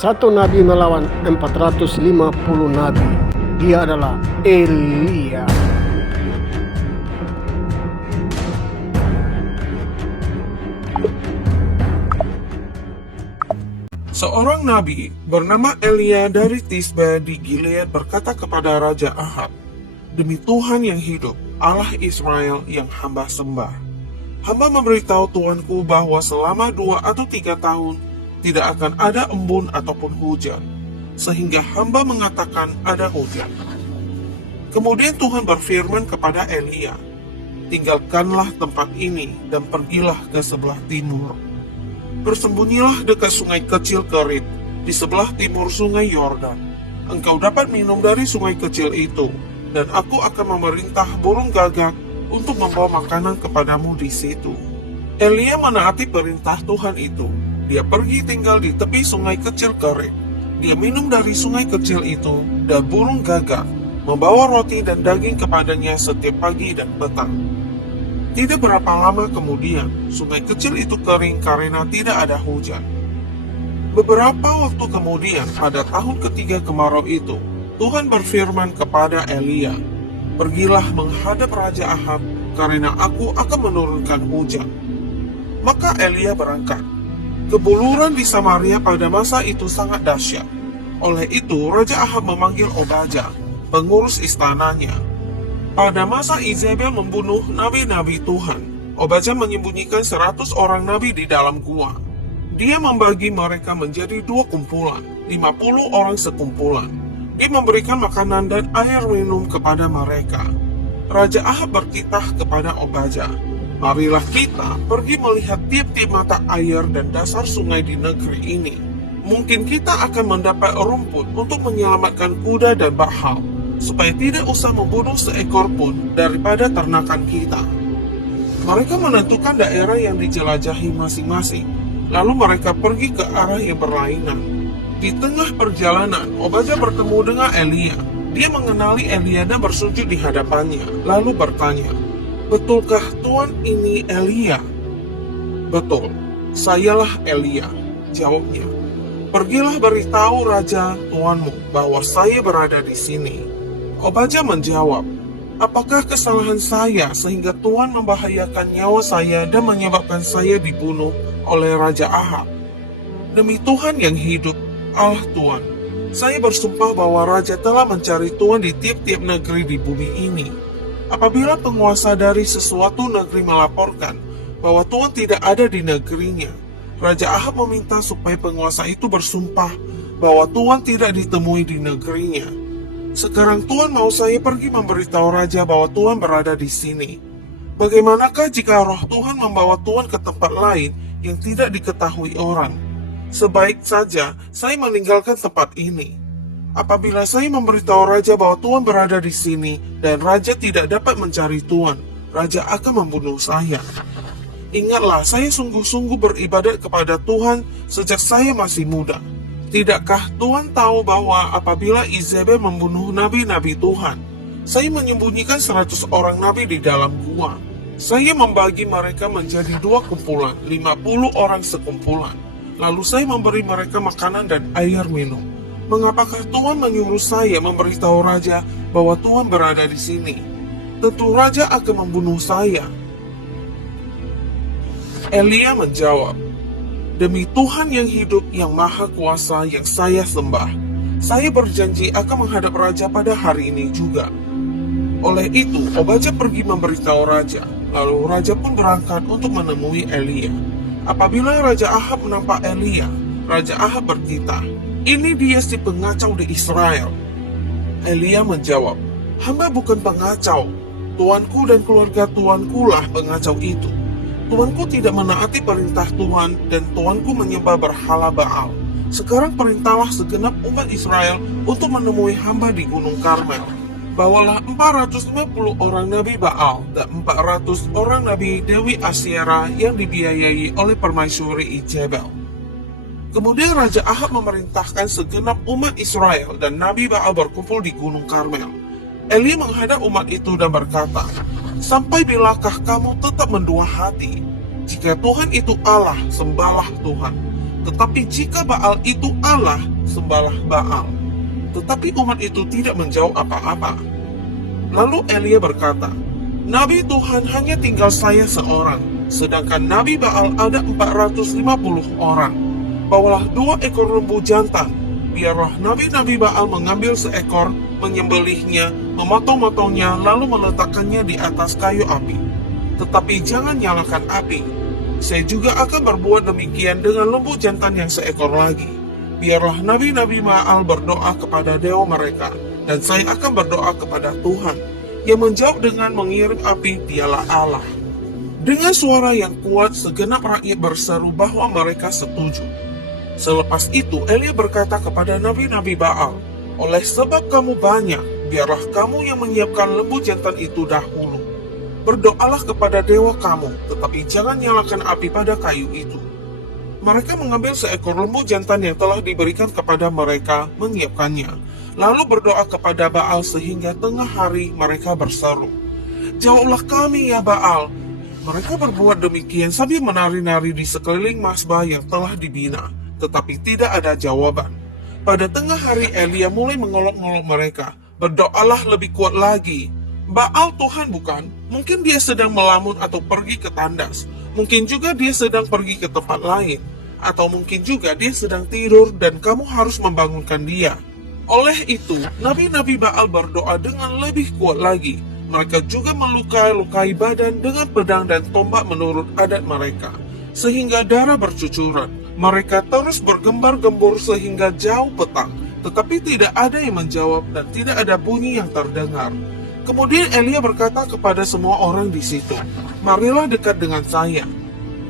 Satu nabi melawan 450 nabi. Dia adalah Elia. Seorang nabi bernama Elia dari Tisbe di Gilead berkata kepada Raja Ahab, "Demi Tuhan yang hidup, Allah Israel yang hamba sembah, hamba memberitahu tuanku bahwa selama 2 atau 3 tahun tidak akan ada embun ataupun hujan, sehingga hamba mengatakan ada hujan." Kemudian Tuhan berfirman kepada Elia, "Tinggalkanlah tempat ini dan pergilah ke sebelah timur. Bersembunyilah dekat sungai kecil Kerit di sebelah timur sungai Yordan. Engkau dapat minum dari sungai kecil itu, dan aku akan memerintah burung gagak untuk membawa makanan kepadamu di situ." Elia menaati perintah Tuhan itu. Dia pergi tinggal di tepi sungai kecil Kerit. Dia minum dari sungai kecil itu, dan burung gagak membawa roti dan daging kepadanya setiap pagi dan petang. Tidak berapa lama kemudian, sungai kecil itu kering karena tidak ada hujan. Beberapa waktu kemudian, pada tahun ketiga kemarau itu, Tuhan berfirman kepada Elia, "Pergilah menghadap Raja Ahab, karena aku akan menurunkan hujan." Maka Elia berangkat. Kebuluran di Samaria pada masa itu sangat dahsyat. Oleh itu, Raja Ahab memanggil Obadya, pengurus istananya. Pada masa Izebel membunuh nabi-nabi Tuhan, Obadya menyembunyikan 100 orang nabi di dalam gua. Dia membagi mereka menjadi 2 kumpulan, 50 orang sekumpulan. Dia memberikan makanan dan air minum kepada mereka. Raja Ahab bertitah kepada Obadya, "Marilah kita pergi melihat tiap-tiap mata air dan dasar sungai di negeri ini. Mungkin kita akan mendapat rumput untuk menyelamatkan kuda dan bakal, supaya tidak usah membunuh seekor pun daripada ternakan kita." Mereka menentukan daerah yang dijelajahi masing-masing, lalu mereka pergi ke arah yang berlainan. Di tengah perjalanan, Obadya bertemu dengan Elia. Dia mengenali Elia dan bersujud di hadapannya, lalu bertanya, "Betulkah Tuan ini Elia?" "Betul, sayalah Elia," jawabnya. "Pergilah beritahu raja tuanmu bahwa saya berada di sini." Obadya menjawab, "Apakah kesalahan saya sehingga Tuhan membahayakan nyawa saya dan menyebabkan saya dibunuh oleh Raja Ahab? Demi Tuhan yang hidup, Allah Tuhan, saya bersumpah bahwa raja telah mencari Tuhan di tiap-tiap negeri di bumi ini. Apabila penguasa dari sesuatu negeri melaporkan bahwa Tuhan tidak ada di negerinya, Raja Ahab meminta supaya penguasa itu bersumpah bahwa Tuhan tidak ditemui di negerinya. Sekarang Tuhan mau saya pergi memberitahu raja bahwa Tuhan berada di sini. Bagaimanakah jika roh Tuhan membawa Tuhan ke tempat lain yang tidak diketahui orang? Sebaik saja saya meninggalkan tempat ini. Apabila saya memberitahu raja bahwa Tuhan berada di sini dan raja tidak dapat mencari Tuhan, raja akan membunuh saya. Ingatlah, saya sungguh-sungguh beribadat kepada Tuhan sejak saya masih muda. Tidakkah Tuhan tahu bahwa apabila Izebel membunuh nabi-nabi Tuhan, saya menyembunyikan 100 orang nabi di dalam gua. Saya membagi mereka menjadi 2 kumpulan, 50 orang sekumpulan. Lalu saya memberi mereka makanan dan air minum. Mengapakah Tuhan menyuruh saya memberitahu raja bahwa Tuhan berada di sini? Tentu raja akan membunuh saya." Elia menjawab, "Demi Tuhan yang hidup yang maha kuasa yang saya sembah, saya berjanji akan menghadap raja pada hari ini juga." Oleh itu, Obadya pergi memberitahu raja. Lalu raja pun berangkat untuk menemui Elia. Apabila Raja Ahab menampak Elia, Raja Ahab bertitah, "Ini dia si pengacau di Israel." Elia menjawab, "Hamba bukan pengacau. Tuanku dan keluarga tuanku lah pengacau itu. Tuanku tidak menaati perintah Tuhan dan tuanku menyembah berhala Baal. Sekarang perintahlah segenap umat Israel untuk menemui hamba di Gunung Karmel. Bawalah 450 orang nabi Baal dan 400 orang nabi Dewi Asyera yang dibiayai oleh permaisuri Izebel." Kemudian Raja Ahab memerintahkan segenap umat Israel dan nabi Baal berkumpul di Gunung Karmel. Elia menghadap umat itu dan berkata, "Sampai bilakah kamu tetap mendua hati? Jika Tuhan itu Allah, sembahlah Tuhan. Tetapi jika Baal itu Allah, sembahlah Baal. Tetapi umat itu tidak menjawab apa-apa. Lalu Elia berkata, Nabi Tuhan hanya tinggal saya seorang, sedangkan Nabi Baal ada 450 orang. Bawalah 2 ekor lembu jantan, biarlah nabi-nabi Baal mengambil seekor, menyembelihnya, memotong-motongnya, lalu meletakkannya di atas kayu api. Tetapi jangan nyalakan api. Saya juga akan berbuat demikian dengan lembu jantan yang seekor lagi. Biarlah nabi-nabi Baal berdoa kepada dewa mereka, dan saya akan berdoa kepada Tuhan, yang menjawab dengan mengirim api, dialah Allah. Dengan suara yang kuat, segenap rakyat berseru bahwa mereka setuju. Selepas itu, Elia berkata kepada nabi-nabi Baal, oleh sebab kamu banyak, biarlah kamu yang menyiapkan lembu jantan itu dahulu. Berdoalah kepada dewa kamu, tetapi jangan nyalakan api pada kayu itu. Mereka mengambil seekor lembu jantan yang telah diberikan kepada mereka, menyiapkannya, lalu berdoa kepada Baal sehingga tengah hari mereka berseru, jawablah kami ya Baal. Mereka berbuat demikian sambil menari-nari di sekeliling mazbah yang telah dibina, tetapi tidak ada jawaban. Pada tengah hari Elia mulai mengolok-ngolok mereka, berdoalah lebih kuat lagi. Baal Tuhan bukan? Mungkin dia sedang melamun atau pergi ke tandas. Mungkin juga dia sedang pergi ke tempat lain. Atau mungkin juga dia sedang tidur dan kamu harus membangunkan dia. Oleh itu, nabi-nabi Baal berdoa dengan lebih kuat lagi. Mereka juga melukai-lukai badan dengan pedang dan tombak menurut adat mereka, sehingga darah bercucuran. Mereka terus bergembar-gembur sehingga jauh petang, tetapi tidak ada yang menjawab dan tidak ada bunyi yang terdengar. Kemudian Elia berkata kepada semua orang di situ, marilah dekat dengan saya.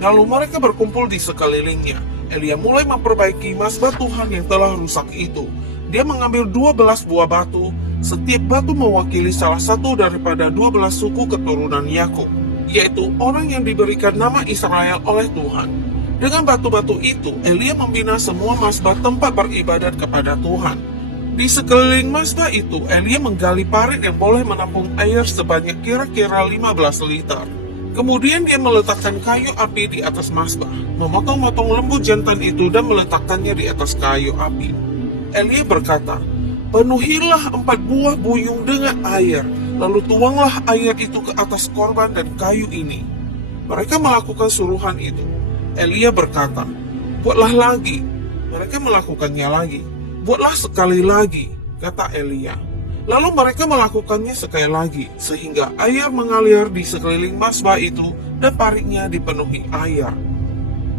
Lalu mereka berkumpul di sekelilingnya. Elia mulai memperbaiki mazbah Tuhan yang telah rusak itu. Dia mengambil 12 buah batu, setiap batu mewakili salah satu daripada 12 suku keturunan Yakub, yaitu orang yang diberikan nama Israel oleh Tuhan. Dengan batu-batu itu, Elia membina semua mazbah tempat beribadat kepada Tuhan. Di sekeliling mazbah itu, Elia menggali parit yang boleh menampung air sebanyak kira-kira 15 liter. Kemudian dia meletakkan kayu api di atas mazbah, memotong-motong lembu jantan itu dan meletakkannya di atas kayu api. Elia berkata, penuhilah 4 buah buyung dengan air, lalu tuanglah air itu ke atas korban dan kayu ini. Mereka melakukan suruhan itu. Elia berkata, buatlah lagi. Mereka melakukannya lagi. Buatlah sekali lagi, kata Elia. Lalu mereka melakukannya sekali lagi, sehingga air mengalir di sekeliling mazbah itu dan paritnya dipenuhi air.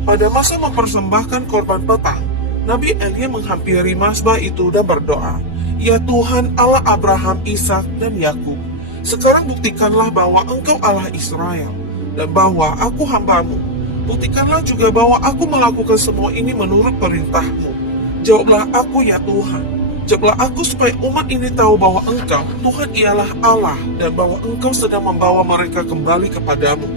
Pada masa mempersembahkan korban petang, Nabi Elia menghampiri mazbah itu dan berdoa, ya Tuhan Allah Abraham, Ishak dan Yakub, sekarang buktikanlah bahwa Engkau Allah Israel, dan bahwa aku hambamu. Buktikanlah juga bahwa aku melakukan semua ini menurut perintah-Mu. Jawablah aku ya Tuhan. Jawablah aku supaya umat ini tahu bahwa Engkau, Tuhan ialah Allah, dan bahwa Engkau sedang membawa mereka kembali kepadamu.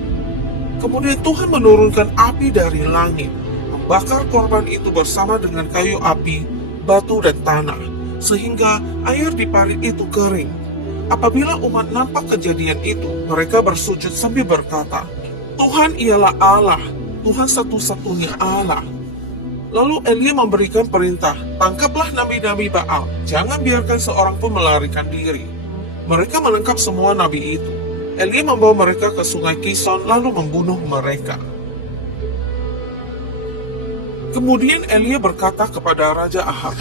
Kemudian Tuhan menurunkan api dari langit, membakar korban itu bersama dengan kayu api, batu dan tanah, sehingga air di parit itu kering. Apabila umat nampak kejadian itu, mereka bersujud sambil berkata, Tuhan ialah Allah, Tuhan satu-satunya Allah. Lalu Elia memberikan perintah, tangkaplah nabi-nabi Baal, jangan biarkan seorang pun melarikan diri. Mereka menangkap semua nabi itu. Elia membawa mereka ke sungai Kison lalu membunuh mereka. Kemudian Elia berkata kepada Raja Ahab,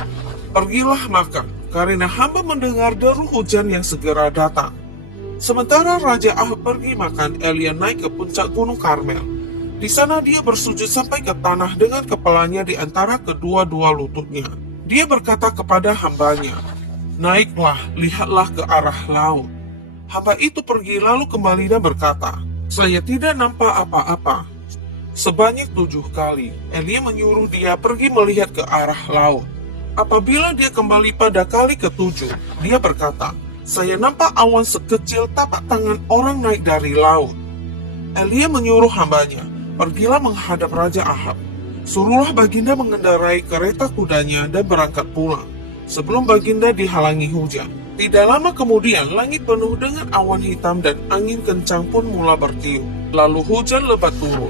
pergilah makan, karena hamba mendengar deru hujan yang segera datang. Sementara Raja Ahab pergi makan, Elia naik ke puncak Gunung Karmel. Di sana dia bersujud sampai ke tanah dengan kepalanya di antara kedua-dua lututnya. Dia berkata kepada hambanya, naiklah, lihatlah ke arah laut. Hamba itu pergi lalu kembali dan berkata, saya tidak nampak apa-apa. Sebanyak 7 kali, Elia menyuruh dia pergi melihat ke arah laut. Apabila dia kembali pada kali ke-7, dia berkata, saya nampak awan sekecil tapak tangan orang naik dari laut. Elia menyuruh hambanya, pergilah menghadap Raja Ahab. Suruhlah baginda mengendarai kereta kudanya dan berangkat pulang, sebelum baginda dihalangi hujan. Tidak lama kemudian, langit penuh dengan awan hitam dan angin kencang pun mula bertiup. Lalu hujan lebat turun.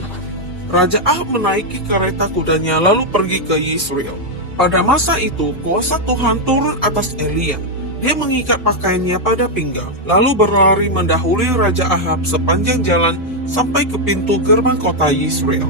Raja Ahab menaiki kereta kudanya lalu pergi ke Yisrael. Pada masa itu, kuasa Tuhan turun atas Elia. Dia mengikat pakaiannya pada pinggang, lalu berlari mendahului Raja Ahab sepanjang jalan sampai ke pintu gerbang kota Yisrael.